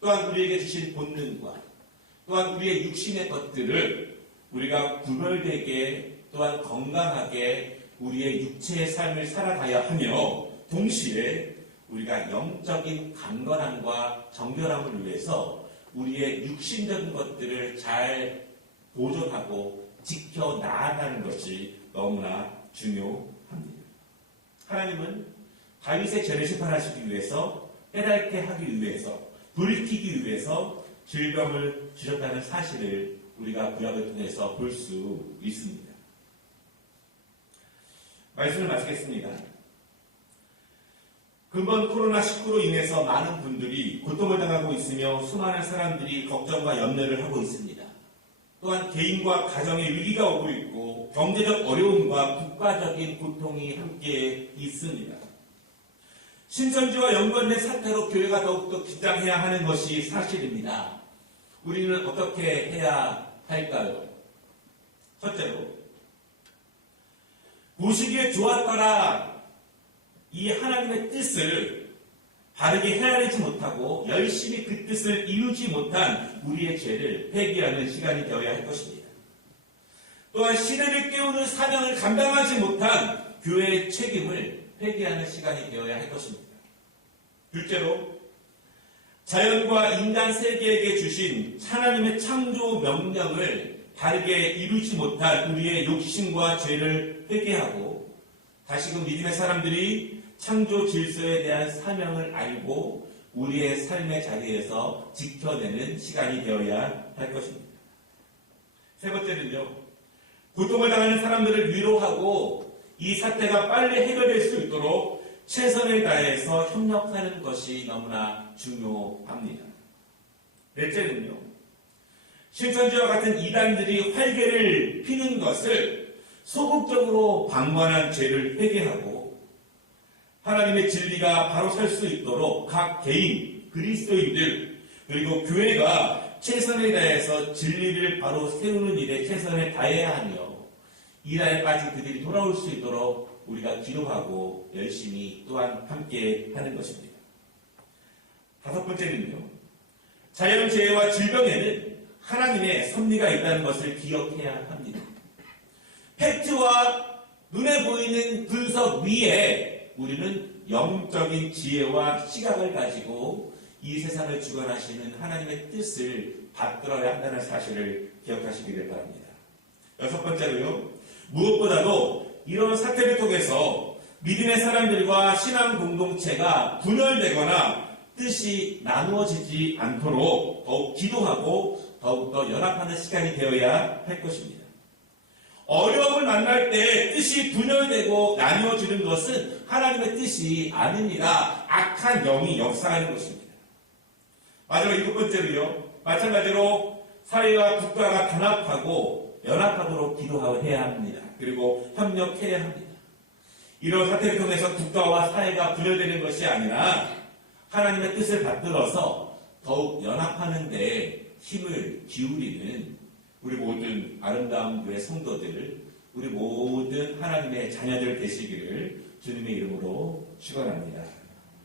또한 우리에게 주신 본능과 또한 우리의 육신의 것들을 우리가 구별되게 또한 건강하게 우리의 육체의 삶을 살아가야 하며 동시에 우리가 영적인 강건함과 정결함을 위해서 우리의 육신적인 것들을 잘 보존하고 지켜 나아가는 것이 너무나 중요합니다. 하나님은 다윗의 죄를 심판하시기 위해서 깨닫게 하기 위해서 돌이키기 위해서 질병을 주셨다는 사실을 우리가 구약을 통해서 볼 수 있습니다. 말씀을 마치겠습니다. 근본 코로나19로 인해서 많은 분들이 고통을 당하고 있으며 수많은 사람들이 걱정과 염려를 하고 있습니다. 또한 개인과 가정의 위기가 오고 있고 경제적 어려움과 국가적인 고통이 함께 있습니다. 신천지와 연관된 사태로 교회가 더욱더 긴장해야 하는 것이 사실입니다. 우리는 어떻게 해야 할까요? 첫째로, 보시기에 좋았더라 이 하나님의 뜻을 바르게 헤아리지 못하고 열심히 그 뜻을 이루지 못한 우리의 죄를 회개하는 시간이 되어야 할 것입니다. 또한 시대를 깨우는 사명을 감당하지 못한 교회의 책임을 회개하는 시간이 되어야 할 것입니다. 둘째로, 자연과 인간 세계에게 주신 하나님의 창조 명령을 바르게 이루지 못한 우리의 욕심과 죄를 회개하고 다시금 믿음의 사람들이 창조 질서에 대한 사명을 알고 우리의 삶의 자리에서 지켜내는 시간이 되어야 할 것입니다. 세 번째는요, 고통을 당하는 사람들을 위로하고 이 사태가 빨리 해결될 수 있도록 최선을 다해서 협력하는 것이 너무나 중요합니다. 넷째는요, 신천지와 같은 이단들이 활개를 피는 것을 소극적으로 방관한 죄를 회개하고 하나님의 진리가 바로 설 수 있도록 각 개인, 그리스도인들, 그리고 교회가 최선을 다해서 진리를 바로 세우는 일에 최선을 다해야 하며 이날까지 그들이 돌아올 수 있도록 우리가 기도하고 열심히 또한 함께 하는 것입니다. 다섯 번째는요, 자연재해와 질병에는 하나님의 섭리가 있다는 것을 기억해야 합니다. 팩트와 눈에 보이는 분석 위에 우리는 영적인 지혜와 시각을 가지고 이 세상을 주관하시는 하나님의 뜻을 받들어야 한다는 사실을 기억하시기를 바랍니다. 여섯 번째로요, 무엇보다도 이런 사태를 통해서 믿음의 사람들과 신앙 공동체가 분열되거나 뜻이 나누어지지 않도록 더욱 기도하고 더욱더 연합하는 시간이 되어야 할 것입니다. 어려움을 만날 때 뜻이 분열되고 나뉘어지는 것은 하나님의 뜻이 아닙니다. 악한 영이 역사하는 것입니다. 마지막 일곱 번째로요, 마찬가지로 사회와 국가가 단합하고 연합하도록 기도해야 합니다. 그리고 협력해야 합니다. 이런 사태를 통해서 국가와 사회가 분열되는 것이 아니라 하나님의 뜻을 받들어서 더욱 연합하는 데 힘을 기울이는 우리 모든 아름다운 교회 성도들, 우리 모든 하나님의 자녀들 되시기를 주님의 이름으로 축원합니다.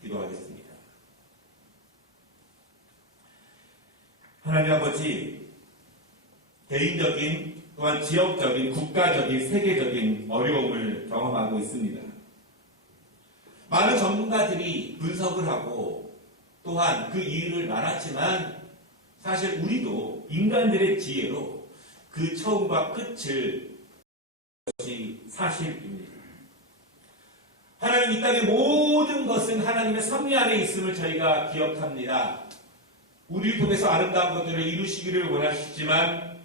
기도하겠습니다. 하나님 아버지, 개인적인 또한 지역적인, 국가적인, 세계적인 어려움을 경험하고 있습니다. 많은 전문가들이 분석을 하고 또한 그 이유를 말하지만 사실 우리도 인간들의 지혜로 그 처음과 끝을 것이 사실입니다. 하나님 이 땅의 모든 것은 하나님의 섭리 안에 있음을 저희가 기억합니다. 우리를 통해서 아름다운 것들을 이루시기를 원하시지만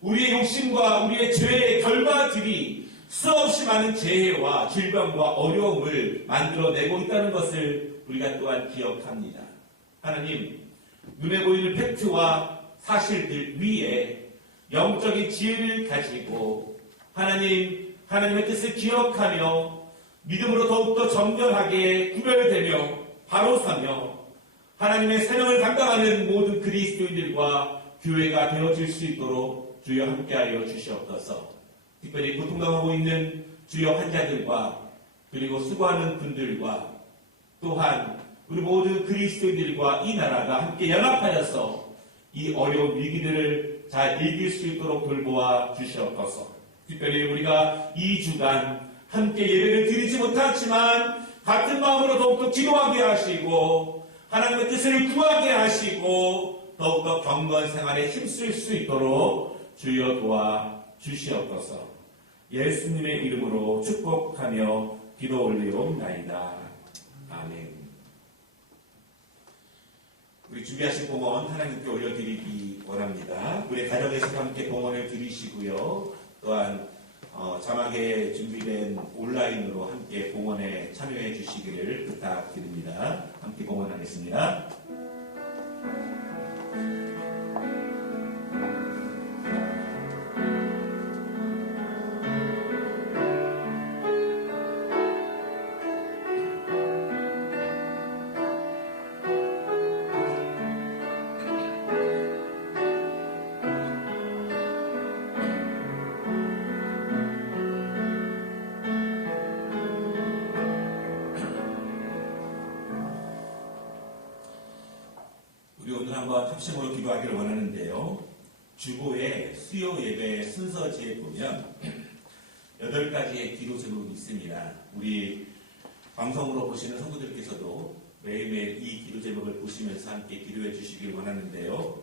우리의 욕심과 우리의 죄의 결과들이 수없이 많은 재해와 질병과 어려움을 만들어내고 있다는 것을 우리가 또한 기억합니다. 하나님, 눈에 보이는 팩트와 사실들 위에 영적인 지혜를 가지고 하나님의 뜻을 기억하며 믿음으로 더욱더 정결하게 구별되며 바로 서며 하나님의 사명을 감당하는 모든 그리스도인들과 교회가 되어질 수 있도록 주여 함께하여 주시옵소서. 특별히 고통당하고 있는 주여 환자들과 그리고 수고하는 분들과 또한 우리 모든 그리스도인들과 이 나라가 함께 연합하여서 이 어려운 위기들을 잘 이길 수 있도록 돌보아 주시옵소서. 특별히 우리가 이 주간 함께 예배를 드리지 못했지만 같은 마음으로 더욱더 기도하게 하시고 하나님의 뜻을 구하게 하시고 더욱더 경건 생활에 힘쓸 수 있도록 주여 도와 주시옵소서. 예수님의 이름으로 축복하며 기도 올리옵나이다. 아멘. 우리 준비하신 봉헌 하나님께 올려드리기 원합니다. 우리 가정에서 함께 봉헌을 드리시고요. 또한 자막에 준비된 온라인으로 함께 봉헌에 참여해 주시기를 부탁드립니다. 함께 봉헌하겠습니다. 한번 합심으로 기도하기를 원하는데요. 주보의 수요 예배 순서지에 보면 8가지의 기도 제목이 있습니다. 우리 방송으로 보시는 성도들께서도 매일매일 이 기도 제목을 보시면서 함께 기도해 주시길 원하는데요.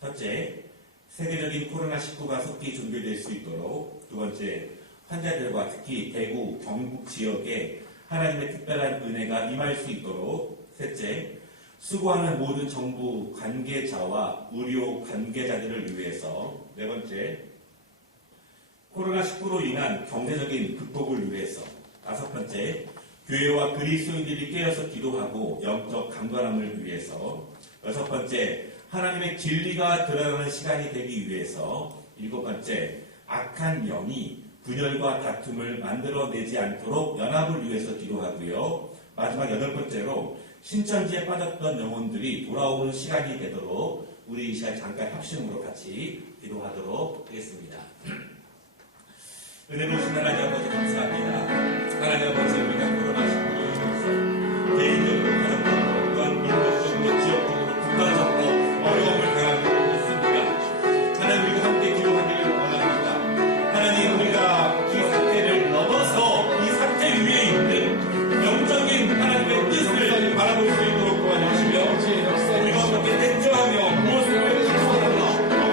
첫째, 세계적인 코로나19가 속히 종결될 수 있도록. 두 번째, 환자들과 특히 대구, 경북 지역에 하나님의 특별한 은혜가 임할 수 있도록. 셋째, 수고하는 모든 정부 관계자와 의료 관계자들을 위해서. 네 번째, 코로나19로 인한 경제적인 극복을 위해서. 다섯 번째, 교회와 그리스도인들이 깨어서 기도하고 영적 강건함을 위해서. 여섯 번째, 하나님의 진리가 드러나는 시간이 되기 위해서. 일곱 번째, 악한 영이 분열과 다툼을 만들어내지 않도록 연합을 위해서 기도하고요. 마지막 여덟 번째로 신천지에 빠졌던 영혼들이 돌아오는 시간이 되도록 우리 이 시간 잠깐 합심으로 같이 기도하도록 하겠습니다. 은혜로우신 하나님 아버지 감사합니다. 하나님 아버지 우리가 코로나19로 인해서 개인적으로 가정적으로 또한 민족적으로 지역적으로 국가적으로 어려움을 당하고 있습니다. 하나님 우리가 함께 기도하기를 원합니다. 하나님 우리가 이 사태를 넘어서 이 사태 위에 있는 영적인 하나님의 뜻을 바라볼 수 있도록 도와주시며 우리가 어떻게 대처하며 무엇을 기도하며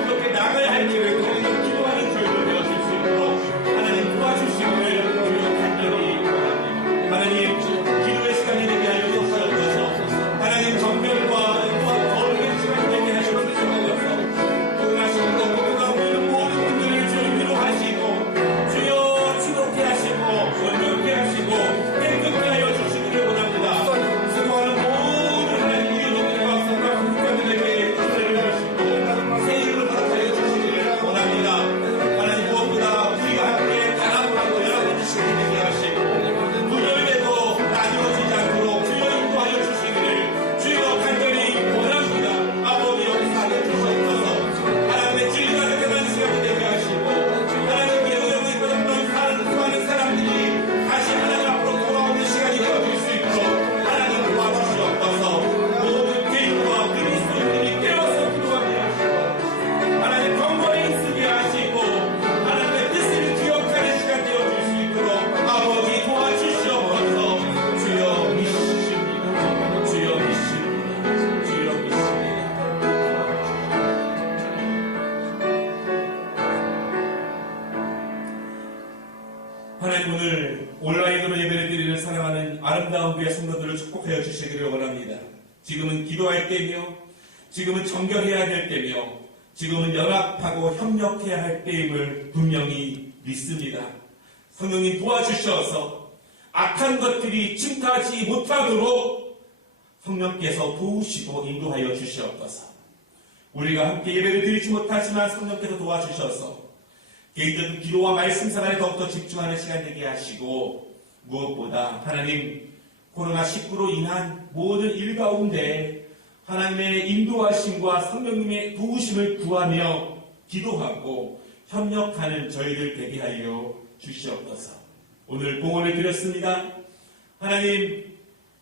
어떻게 나가야 할지를 더욱더 기도하는 저희도 되어질 수 있도록 하나님 도와주시기를 간절히 원합니다. 하나님 하나님 오늘 온라인으로 예배를 드리는 사랑하는 아름다운 교회 성도들을 축복하여 주시기를 원합니다. 지금은 기도할 때며 지금은 정결해야 될 때며 지금은 연합하고 협력해야 할 때임을 분명히 믿습니다. 성령님 도와주셔서 악한 것들이 침투하지 못하도록 성령께서 도우시고 인도하여 주시옵소서. 우리가 함께 예배를 드리지 못하지만 성령께서 도와주셔서 개인적인 기도와 말씀 생활에 더욱더 집중하는 시간 되게 하시고 무엇보다 하나님 코로나19로 인한 모든 일 가운데 하나님의 인도하심과 성령님의 도우심을 구하며 기도하고 협력하는 저희들 되게 하여 주시옵소서. 오늘 봉헌을 드렸습니다. 하나님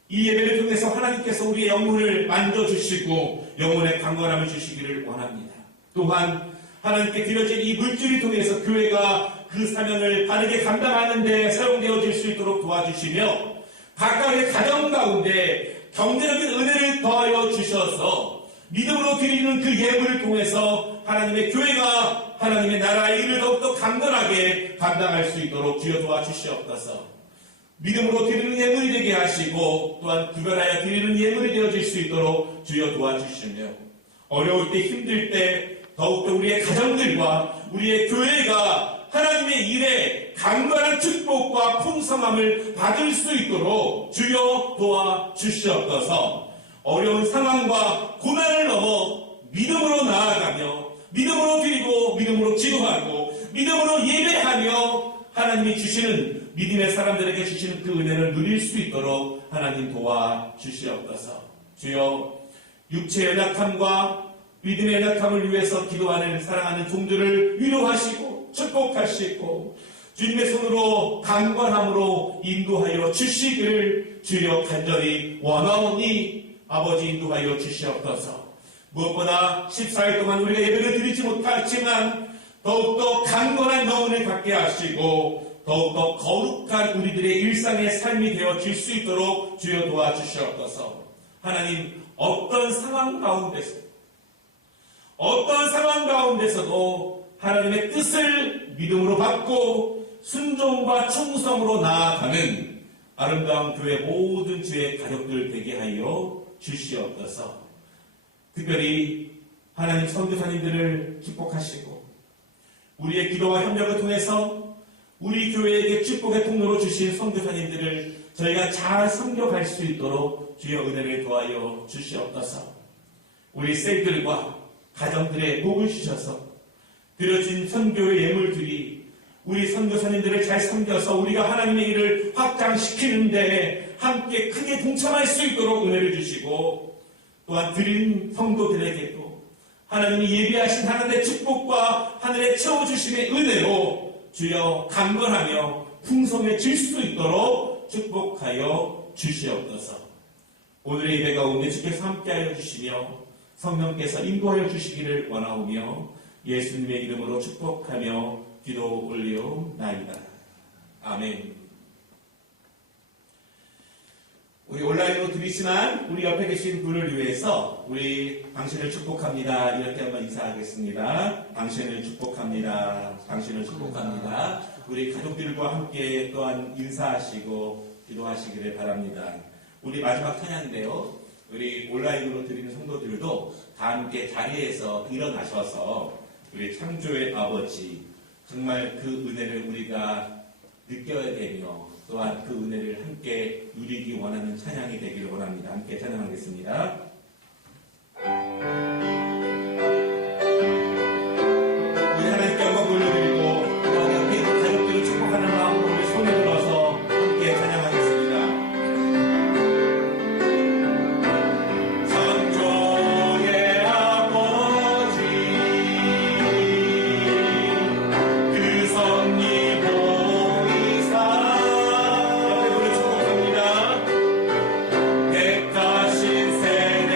이 예배를 통해서 하나님께서 우리의 영혼을 만져주시고 영혼의 강건함을 주시기를 원합니다. 또한 하나님께 드려진 이 물줄을 통해서 교회가 그 사명을 바르게 감당하는 데 사용되어질 수 있도록 도와주시며 각각의 가정 가운데 경제적인 은혜를 더하여 주셔서 믿음으로 드리는 그 예물을 통해서 하나님의 교회가 하나님의 나라의 일을 더욱더 강건하게 감당할 수 있도록 주여 도와주시옵소서. 믿음으로 드리는 예물이 되게 하시고 또한 구별하여 드리는 예물이 되어질 수 있도록 주여 도와주시며 어려울 때 힘들 때 더욱더 우리의 가정들과 우리의 교회가 하나님의 일에 강건한 축복과 풍성함을 받을 수 있도록 주여 도와주시옵소서. 어려운 상황과 고난을 넘어 믿음으로 나아가며 믿음으로 드리고 믿음으로 기도하고 믿음으로 예배하며 하나님이 주시는 믿음의 사람들에게 주시는 그 은혜를 누릴 수 있도록 하나님 도와주시옵소서. 주여 육체의 연약함과 믿음의 연약함을 위해서 기도하는 사랑하는 종들을 위로하시고 축복하시고 주님의 손으로 강건함으로 인도하여 주시기를 주여 간절히 원하오니 아버지 인도하여 주시옵소서. 무엇보다 14일 동안 우리가 예배를 드리지 못했지만 더욱더 강건한 영혼을 갖게 하시고 더욱더 거룩한 우리들의 일상의 삶이 되어질 수 있도록 주여 도와주시옵소서. 하나님 어떤 상황 가운데서도 하나님의 뜻을 믿음으로 받고 순종과 충성으로 나아가는 아름다운 교회 모든 주의 가족들 되게 하여 주시옵소서. 특별히 하나님 선교사님들을 축복하시고 우리의 기도와 협력을 통해서 우리 교회에게 축복의 통로로 주신 선교사님들을 저희가 잘 섬겨갈 수 있도록 주여 은혜를 더하여 주시옵소서. 우리 셀들과 가정들의 복을 주셔서 드려진 선교의 예물들이 우리 선교사님들을 잘 섬겨서 우리가 하나님의 일을 확장시키는데 함께 크게 동참할 수 있도록 은혜를 주시고 또한 드린 성도들에게도 하나님이 예비하신 하나님의 축복과 하늘의 채워주심의 은혜로 주여 강건하며 풍성해질 수 있도록 축복하여 주시옵소서. 오늘의 예배 가운데 주께서 함께하여 주시며 성령께서 인도하여 주시기를 원하오며 예수님의 이름으로 축복하며 기도 올리옵나이다. 아멘. 우리 온라인으로 드리지만 우리 옆에 계신 분을 위해서 우리 당신을 축복합니다. 이렇게 한번 인사하겠습니다. 당신을 축복합니다. 당신을 축복합니다. 우리 가족들과 함께 또한 인사하시고 기도하시기를 바랍니다. 우리 마지막 찬양인데요. 우리 온라인으로 드리는 성도들도 다 함께 자리에서 일어나셔서 우리 창조의 아버지 정말 그 은혜를 우리가 느껴야 되며 또한 그 은혜를 함께 누리기 원하는 찬양이 되기를 원합니다. 함께 찬양하겠습니다. 우리 하나님께 영광 올려드리고 또한 옆에 있는 가족들을 축복하는 마음으로 우리 손을 들어서 함께 찬양하겠습니다. 백가신 새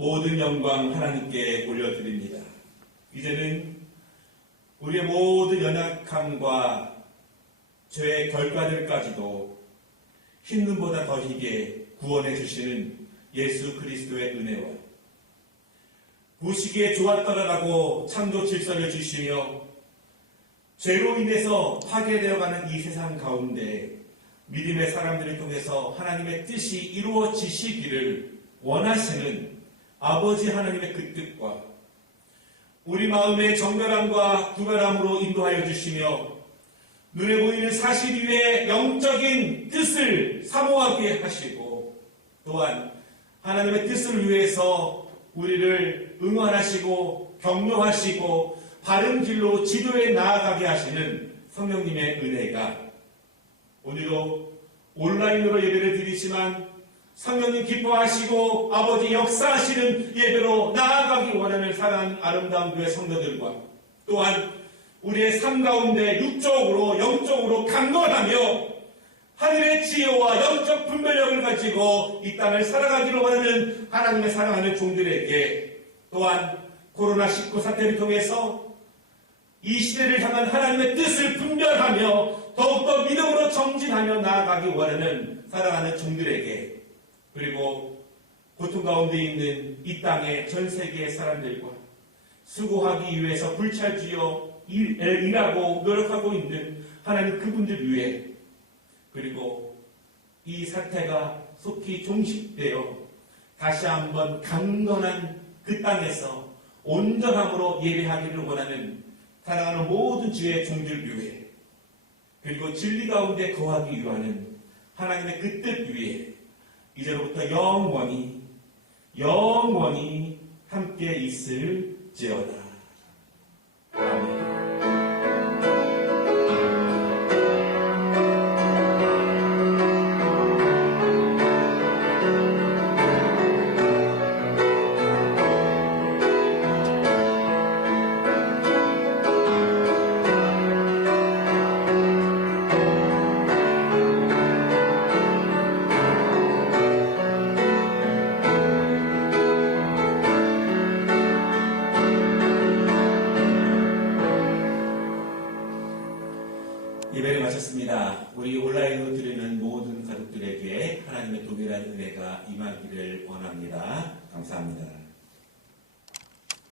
모든 영광 하나님께 올려드립니다. 이제는 우리의 모든 연약함과 죄의 결과들까지도 흰눈보다 더 희게 구원해 주시는 예수 그리스도의 은혜와 보시기에 좋았더라라고 창조 질서를 주시며 죄로 인해서 파괴되어가는 이 세상 가운데 믿음의 사람들을 통해서 하나님의 뜻이 이루어지시기를 원하시는 아버지 하나님의 그 뜻과 우리 마음의 정결함과 구별함으로 인도하여 주시며 눈에 보이는 사실 위에 영적인 뜻을 사모하게 하시고 또한 하나님의 뜻을 위해서 우리를 응원하시고 격려하시고 바른 길로 지도해 나아가게 하시는 성령님의 은혜가 오늘도 온라인으로 예배를 드리지만 성령님 기뻐하시고 아버지 역사하시는 예배로 나아가기 원하는 사랑하는 아름다운 교회 성도들과 또한 우리의 삶 가운데 육적으로 영적으로 강건하며 하늘의 지혜와 영적 분별력을 가지고 이 땅을 살아가기로 원하는 하나님의 사랑하는 종들에게 또한 코로나19 사태를 통해서 이 시대를 향한 하나님의 뜻을 분별하며 더욱더 믿음으로 정진하며 나아가기 원하는 사랑하는 종들에게 그리고 고통 가운데 있는 이 땅의 전 세계의 사람들과 수고하기 위해서 불찰지어 일하고 노력하고 있는 하나님 그분들 위해 그리고 이 사태가 속히 종식되어 다시 한번 강건한 그 땅에서 온전함으로 예배하기를 원하는 사랑하는 모든 주의 종들 위해 그리고 진리 가운데 거하기 위하는 하나님의 그 뜻 위해 이제로부터 영원히 함께 있을지어다. 아멘. 예배를 마쳤습니다. 우리 온라인으로 드리는 모든 가족들에게 하나님의 동일한 은혜가 임하기를 원합니다. 감사합니다.